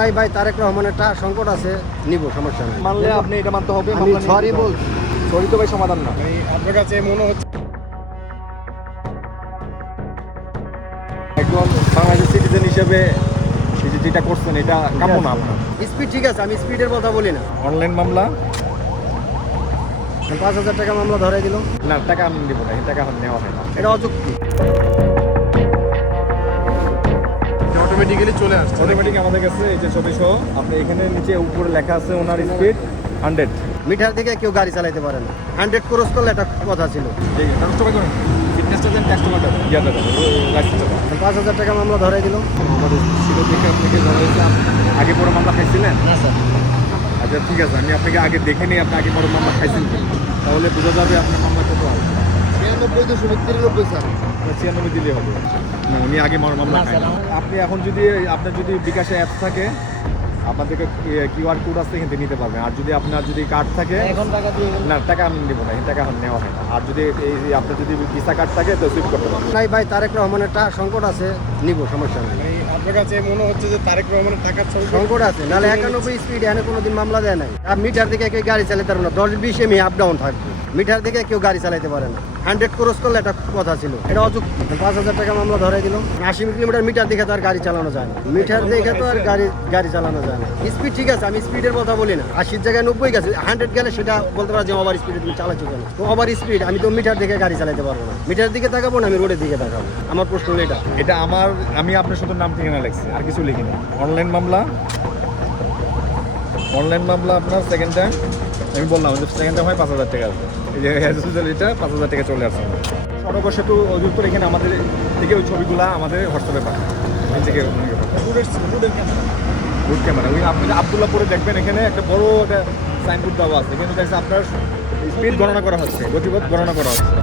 নাই ভাই, তারেক রহমানের সংকট আছে, নিব, সমস্যা নেই। মানলে আপনি এটা মানতে হবে। আমি সরি বল, সরি তো ভাই সমাধান না। আপনার কাছে মনে হচ্ছে একজন বাংলাদেশের সিটিজেন হিসেবে এই যে যেটা করছেন এটা কাম্য না আপনার। স্পিড ঠিক আছে, আমি স্পিডের কথা বলি না। অনলাইন মামলা 5,000 টাকা মামলা ধরে দিল, না, টাকা আমি দিব না, এই টাকা এখন নেওয়া হয় না। এটা অযুক্তি। অটোমেটিক্যালি চলে আসছে। অটোমেটিক আমাদের কাছে এই যে ছবি সহ আপনি এখানে নিচে উপরে লেখা আছে ওনার স্পিড 100। মিটার দিকে কেউ গাড়ি চালাইতে পারে না। 100 ক্রস করলে একটা কথা ছিল। ঠিক আছে, কাগজটা করেন, ফিটনেসটা দেন, কাস্টমারটা দেন, ইয়াটা দেন, লাইসেন্সটা দেন। 5,000 টাকা মামলা ধরে দিল। আমাদের ছিল দেখে আপনাকে ধরা হয়েছে। আগে পরে মামলা খাইছিলেন? না স্যার, আচ্ছা ঠিক আছে, আমি আপনাকে আগে দেখে নিই আপনি আগে পরে মামলা খাইছেন কি, তাহলে বোঝা যাবে আপনার মামলা কত আছে। 96,293 স্যার। 96 দিলেই হবে না, উনি আগে মামলা খায় না। আপনি এখন যদি আপনার যদি বিকাশে অ্যাপ থাকে আপনাদেরকে কিউআর কোড আছে এখান থেকে নিতে পারবেন। আর যদি আপনার যদি কার্ড থাকে এখন টাকা দিয়ে গেল। না, টাকা আমি নেবো না, এই টাকা এখন নেওয়া হয় না। আর যদি এই আপনার যদি ভিসা কার্ড থাকে তো সুইপ করতে পারবেন। নাই ভাই, তারেক রহমানের সংকট আছে, নিব, সমস্যা নেই। আপনার কাছে মনে হচ্ছে যে তারেক রহমানের টাকার ছবি সংকট আছে, নাহলে 91 স্পিড এখানে কোনোদিন মামলা দেয় নাই। আর মিটার দিকে কেউ গাড়ি চালাতে পারবে না, 10-20 এমএ আপ ডাউন থাকবে। মিটার দিকে কেউ গাড়ি চালাতে পারে না। 100 ক্রস করলে একটা কথা ছিল, এটা অযুক্তি। 5,000 টাকা মামলা ধরে দিল। 80 কিলোমিটার মিটার দিকে তো আর গাড়ি চালানো যায় না। মিটার দিকে তো আর গাড়ি চালানো যায় না। স্পিড ঠিক আছে, আমি স্পিডের কথা বলি না। 80 জায়গায় 90 গেছে, 100 গেলে সেটা বলতে পারো যে ওভার স্পিডে তুমি চালাচ্ছ কেন। তো ওভার স্পিড, আমি তো মিটার দিকে গাড়ি চালাতে পারবো না। মিটার দিকে তাকাবো না, আমি রোডের দিকে তাকাবো। আমার প্রশ্ন হলো এটা। এটা আমি আপনার শুধু নাম ঠিকানা লিখছি, আর কিছু লিখিনি। অনলাইন মামলা আপনার সেকেন্ড টাইম আমি বললাম যে সেকেন্ড টাইম হয় 5,000 টাকা আসবে। এই যে এটা 5,000 টাকা চলে আসছে। সড়ক সেতু অধিদপ্তর এখানে আমাদের থেকে ওই ছবিগুলো আমাদের হোয়াটসঅ্যাপে পাঠায় থেকে রুট ক্যামেরা। ওই আপনি আবদুল্লাপুরে দেখবেন এখানে একটা বড় একটা সাইনবোর্ড দেওয়া আছে, এখানে দেখছে আপনার স্পিড গণনা করা হচ্ছে, গতিপথ গণনা করা হচ্ছে।